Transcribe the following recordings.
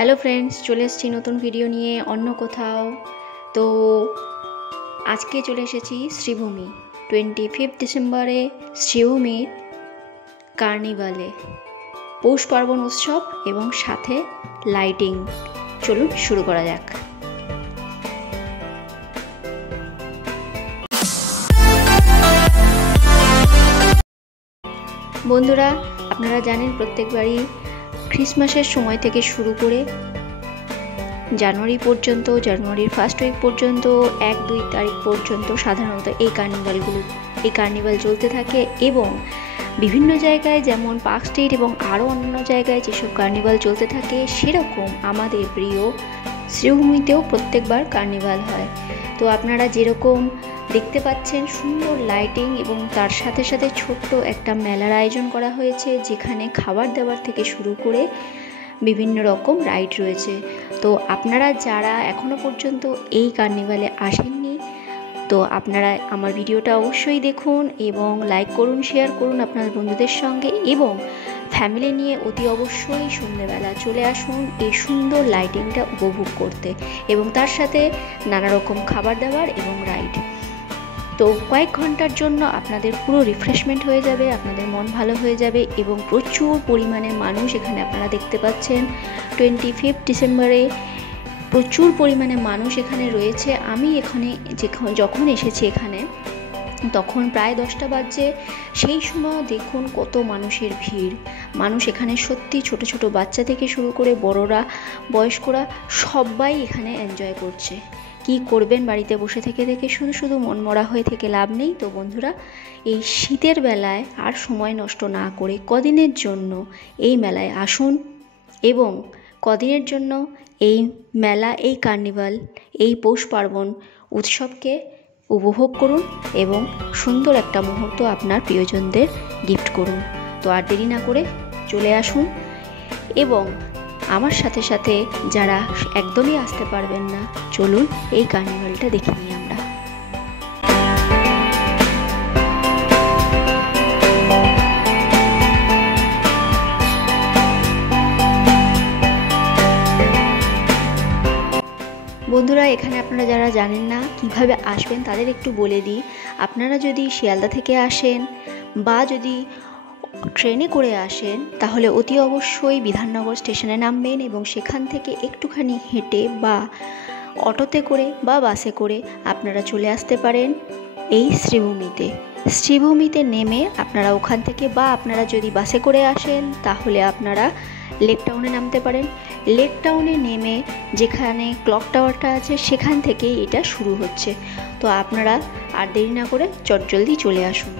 Hello friends, চলে এসেছি নতুন ভিডিও নিয়ে অন্য কোথাও। তো আজকে চলে এসেছি শ্রীভূমি 25 ডিসেম্বরে শ্রীভূমির কার্নিভালে পৌষ পার্বণ উৎসব এবং সাথে লাইটিং। চলুন শুরু করা যাক। বন্ধুরা, আপনারা জানেন প্রত্যেকবারই ক্রিসমাসের সময় থেকে শুরু করে জানুয়ারির ফার্স্ট উইক পর্যন্ত 1-2 তারিখ পর্যন্ত সাধারণত এই কার্নিভাল চলতে থাকে এবং বিভিন্ন জায়গায় যেমন পার্ক স্ট্রিট এবং আরও অন্যান্য জায়গায় যেসব কার্নিভাল চলতে থাকে সেরকম আমাদের প্রিয় শ্রীভূমিতেও প্রত্যেকবার কার্নিভাল হয়। তো আপনারা যেরকম দেখতে পাচ্ছেন সুন্দর লাইটিং এবং তার সাথে সাথে ছোট্ট একটা মেলার আয়োজন করা হয়েছে, যেখানে খাবার দাবার থেকে শুরু করে বিভিন্ন রকম রাইড রয়েছে। তো আপনারা যারা এখনও পর্যন্ত এই কার্নিভালে আসেননি, তো আপনারা আমার ভিডিওটা অবশ্যই দেখুন এবং লাইক করুন, শেয়ার করুন আপনার বন্ধুদের সঙ্গে এবং ফ্যামিলি নিয়ে অতি অবশ্যই সন্ধ্যেবেলা চলে আসুন এই সুন্দর লাইটিংটা উপভোগ করতে এবং তার সাথে নানা রকম খাবার দাবার এবং রাইড। তো কয়েক ঘন্টার জন্য আপনাদের পুরো রিফ্রেশমেন্ট হয়ে যাবে, আপনাদের মন ভালো হয়ে যাবে এবং প্রচুর পরিমাণে মানুষ এখানে আপনারা দেখতে পাচ্ছেন 25 ডিসেম্বরে প্রচুর পরিমাণে মানুষ এখানে রয়েছে। আমি এখানে যখন এসেছি এখানে তখন প্রায় 10টা বাজে। সেই সময় দেখুন কত মানুষের ভিড়। মানুষ এখানে সত্যি ছোট ছোট বাচ্চা থেকে শুরু করে বড়রা বয়স্করা সবাই এখানে এনজয় করছে। কি করবেন বাড়িতে বসে থেকে শুধু মনমরা হয়ে থেকে লাভ নেই। তো বন্ধুরা, এই শীতের বেলায় আর সময় নষ্ট না করে কদিনের জন্য এই মেলায় আসুন এবং কদিনের জন্য এই মেলা, এই কার্নিভাল, এই পৌষ পার্বণ উৎসবকে উপভোগ করুন এবং সুন্দর একটা মুহূর্ত আপনার প্রিয়জনদের গিফট করুন। তো আর দেরি না করে চলে আসুন এবং আমার সাথে সাথে যারা একদমই আসতে পারবেন না, চলুন এই কার্নিভালটা দেখে নিই আমরা। বন্ধুরা, এখানে আপনারা যারা জানেন না কিভাবে আসবেন তাদের একটু বলে দিই। আপনারা যদি শিয়ালদা থেকে আসেন বা যদি ট্রেনে করে আসেন তাহলে অতি অবশ্যই বিধাননগর স্টেশনে নামবেন এবং সেখান থেকে একটুখানি হেঁটে বা অটোতে করে বা বাসে করে আপনারা চলে আসতে পারেন এই শ্রীভূমিতে নেমে আপনারা ওখান থেকে, বা আপনারা যদি বাসে করে আসেন তাহলে আপনারা লেক টাউনে নামতে পারেন। লেক টাউনে নেমে যেখানে ক্লক টাওয়ারটা আছে সেখান থেকেই এটা শুরু হচ্ছে। তো আপনারা আর দেরি না করে চটজলদি চলে আসুন।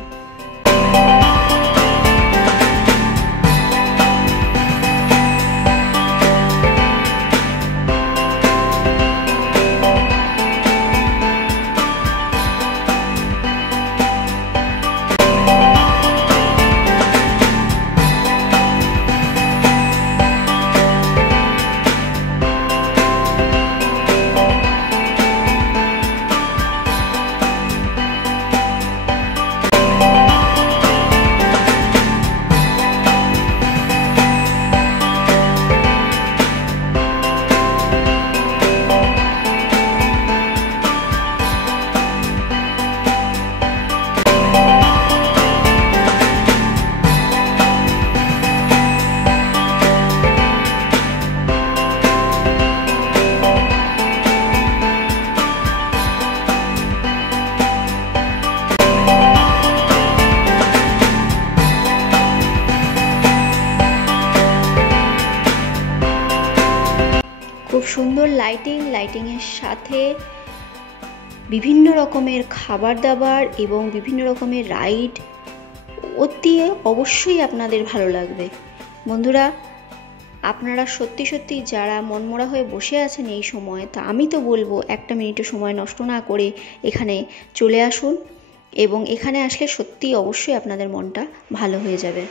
খুব সুন্দর লাইটিংয়ের সাথে বিভিন্ন রকমের খাবার দাবার এবং বিভিন্ন রকমের রাইড অতি অবশ্যই আপনাদের ভালো লাগবে। বন্ধুরা, আপনারা সত্যি যারা মনমরা হয়ে বসে আছেন এই সময়, তা আমি তো বলবো একটা মিনিটও সময় নষ্ট না করে এখানে চলে আসুন এবং এখানে আসলে সত্যি অবশ্যই আপনাদের মনটা ভালো হয়ে যাবে।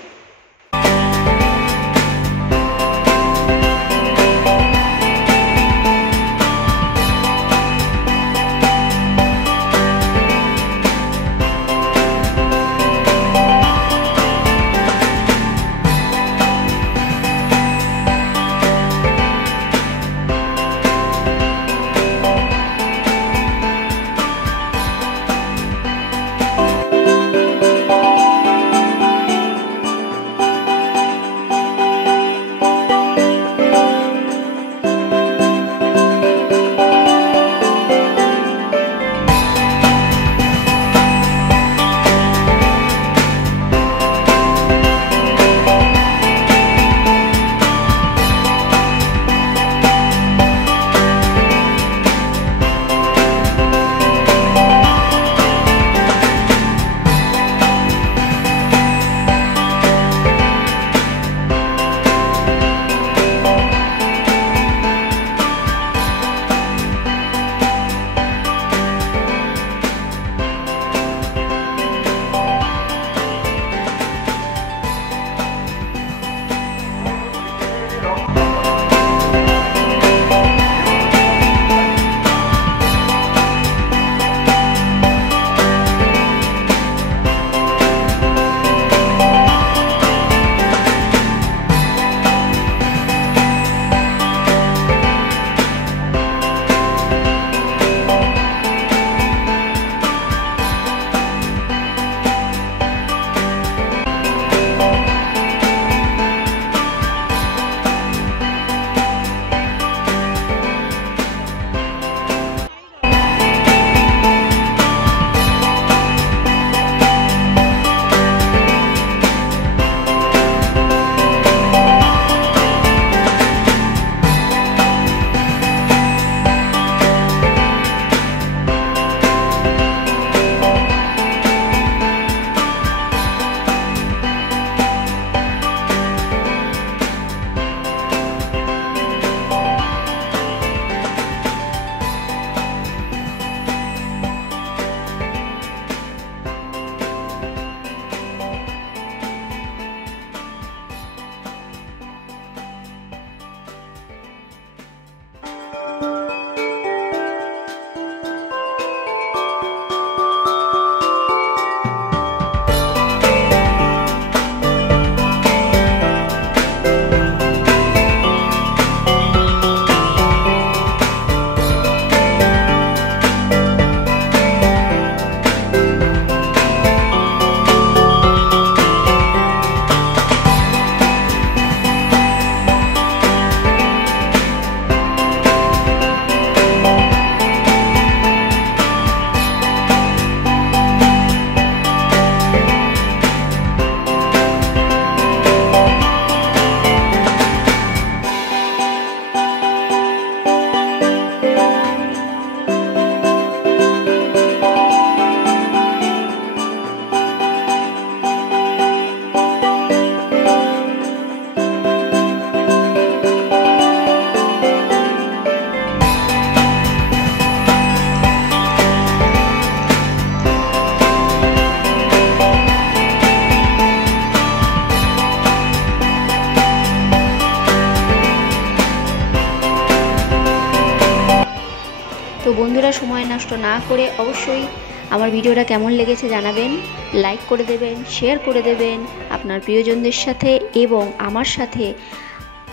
বন্ধুরা, সময় নষ্ট না করে অবশ্যই আমার ভিডিওটা কেমন লেগেছে জানাবেন, লাইক করে দেবেন, শেয়ার করে দেবেন আপনার প্রিয়জনদের সাথে, এবং আমার সাথে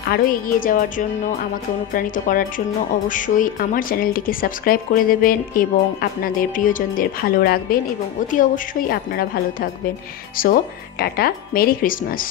আরও এগিয়ে যাওয়ার জন্য, আমাকে অনুপ্রাণিত করার জন্য অবশ্যই আমার চ্যানেলটিকে সাবস্ক্রাইব করে দেবেন এবং আপনাদের প্রিয়জনদের ভালো রাখবেন এবং অতি অবশ্যই আপনারা ভালো থাকবেন। So tata, merry Christmas.